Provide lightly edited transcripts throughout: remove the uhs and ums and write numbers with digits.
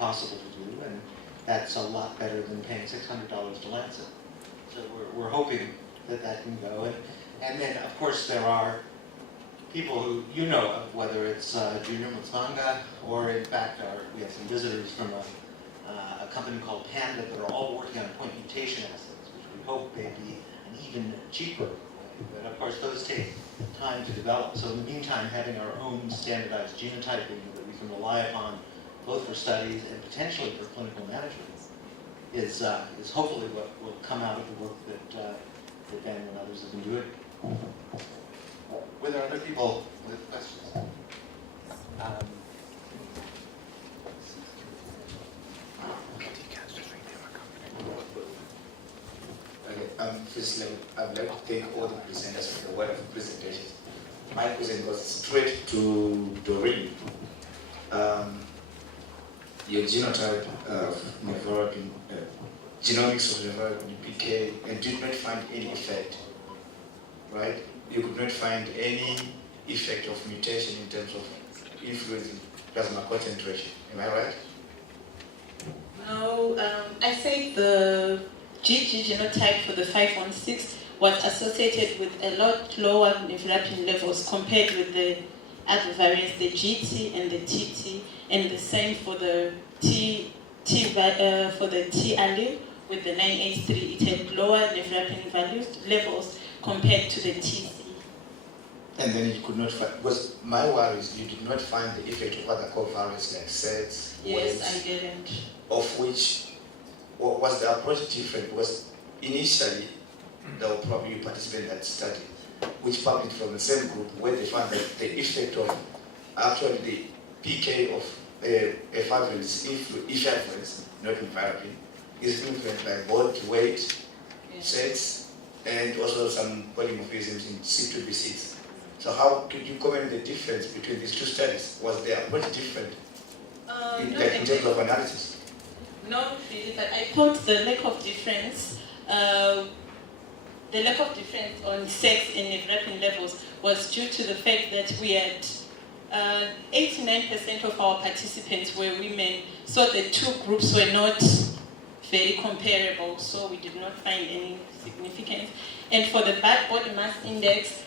possible to do, and that's a lot better than paying $600 to Lancet. So we're hoping that that can go. And then, of course, there are people who you know of, whether it's Junior Mutsvanga, or in fact, we have some visitors from a company called Panda that are all working on point mutation assays, which we hope may be an even cheaper way. But of course, those take time to develop. So in the meantime, having our own standardized genotyping that we can rely upon both for studies and potentially for clinical management is hopefully what will come out of the work that Ben and others have been doing. Were there other people with questions? Firstly, I would like to thank all the presenters for the wonderful presentations. My question goes straight to Doreen. Your genotype of nephropathy, genomics of nephropathy, PK, and did not find any effect, right? You could not find any effect of mutation in terms of influencing plasma concentration. Am I right? No, I think the GG genotype for the 516 was associated with a lot lower nephropathy levels compared with the other variants, the GT and the TT, and the same for the for the T allele with the 983. It had lower nephropathy levels compared to the TC. And then you could not find, because my worry is you did not find the effect of other covariates like sets, Yes, weights, I didn't. of which was the approach different? Because initially there were probably participants in that study which published from the same group where they found that the effect of actually the PK of efavirenz, efavirenz, not environment, is influenced by both weight, Yes. sets, and also some polymorphisms in C2B6. So how could you comment the difference between these two studies? Was the approach different in terms of analysis? Not really, but I thought the lack of difference on sex and nephropathy levels was due to the fact that we had 89% of our participants were women, so the two groups were not very comparable, so we did not find any significance. And for the body mass index,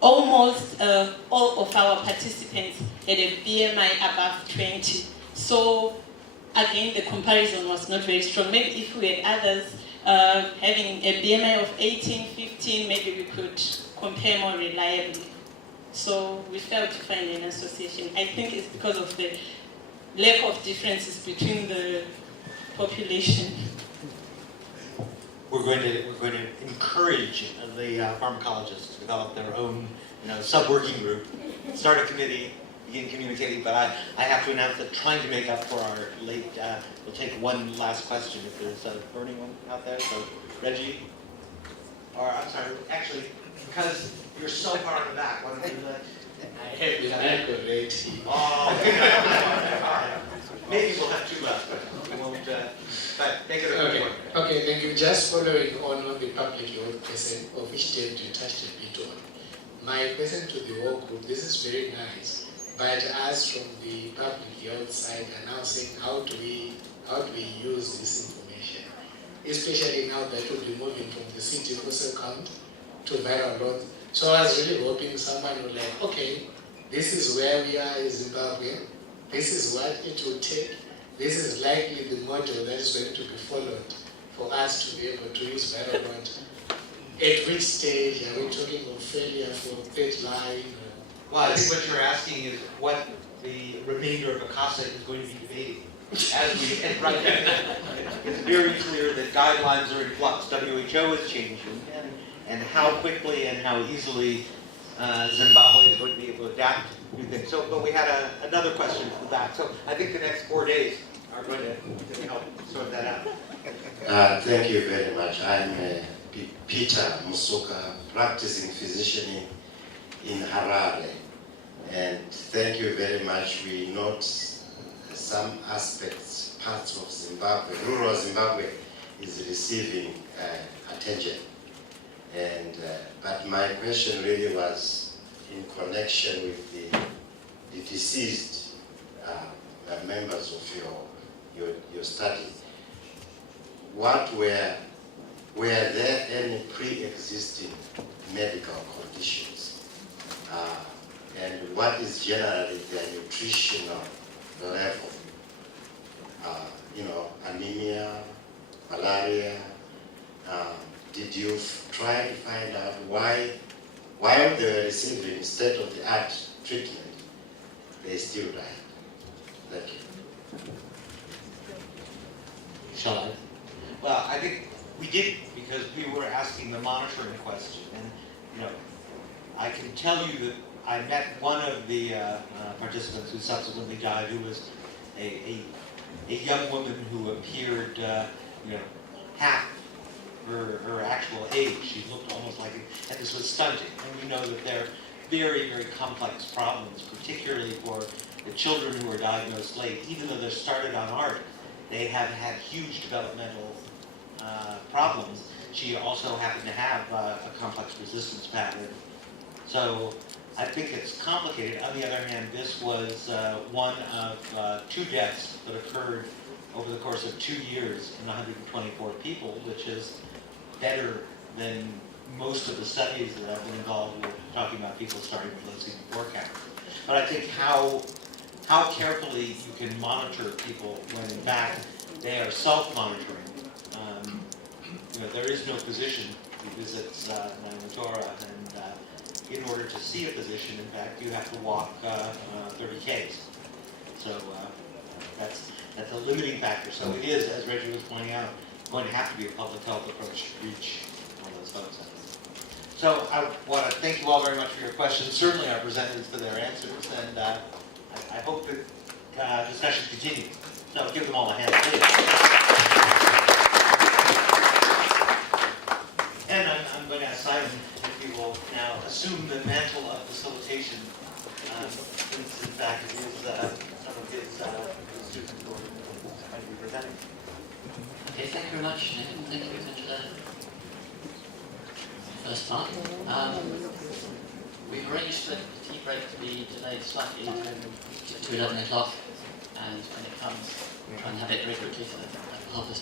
almost all of our participants had a BMI above 20. So again, the comparison was not very strong. Maybe if we had others having a BMI of 18, 15, maybe we could compare more reliably. So we failed to find an association. I think it's because of the lack of differences between the population. We're going to encourage the pharmacologists to develop their own, sub-working group, start a committee, begin communicating. But I have to announce that trying to make up for our late, we'll take one last question if there's a burning one out there. So Reggie, or I'm sorry, actually, because you're so far in the back, why don't you let? I have the back already. Oh, okay. Maybe we'll have two last questions. We won't, but make it a quick one. Okay, thank you. Just following on the public health question, of which David you touched a bit on. My question to the whole group, this is very nice, but us from the public health side are now saying how do we use this information, especially now that we'll be moving from the CD4 count to viral load. So I was really hoping someone would like, okay, this is where we are in Zimbabwe, this is what it will take, this is likely the model that is going to be followed for us to be able to use viral load. At which stage are we talking of failure for third line? Well, I think what you're asking is what the remainder of Icasa is going to be debating. As we get right now, it's very clear that guidelines are in flux. WHO is changing, and how quickly and how easily Zimbabwe is going to be able to adapt to new things. So, but we had another question for that. So I think the next 4 days are going to help sort that out. Thank you very much. I'm Peter Musoka, practicing physician in Harare. And thank you very much. We note some aspects, parts of Zimbabwe, rural Zimbabwe is receiving attention. And but my question really was in connection with the deceased members of your study, were there any pre-existing medical conditions? And what is generally their nutritional level? Anemia, malaria. Did you try to find out why, while they were receiving state-of-the-art treatment, they still died? Thank you. Shall I? Well, I think we did, because we were asking the monitoring question, and I can tell you that I met one of the participants who subsequently died, who was a young woman who appeared, half her actual age. She looked almost like it, and this was stunting. And we know that they're very, very complex problems, particularly for the children who are diagnosed late. Even though they're started on art, they have had huge developmental problems. She also happened to have a complex resistance pattern. So I think it's complicated. On the other hand, this was one of 2 deaths that occurred over the course of 2 years in 124 people, which is better than most of the studies that I've been involved with, talking about people starting with low CD4 count. But I think how carefully you can monitor people when in fact they are self-monitoring. There is no physician who visits Namutora, and in order to see a physician, in fact, you have to walk 30 Ks. So that's a limiting factor. So it is, as Reggie was pointing out, going to have to be a public health approach to reach all those folks. So I want to thank you all very much for your questions, certainly our presenters for their answers, and I hope that discussion continues. So give them all a hand, please. And I'm going to ask Simon if he will now assume the mantle of facilitation, since in fact it is some of his students who are going to be presenting. Okay, thank you very much, Nick, and thank you for the first part. We've arranged for the tea break to be delayed slightly to 11 o'clock, and when it comes, we'll try and have it very quickly for the help us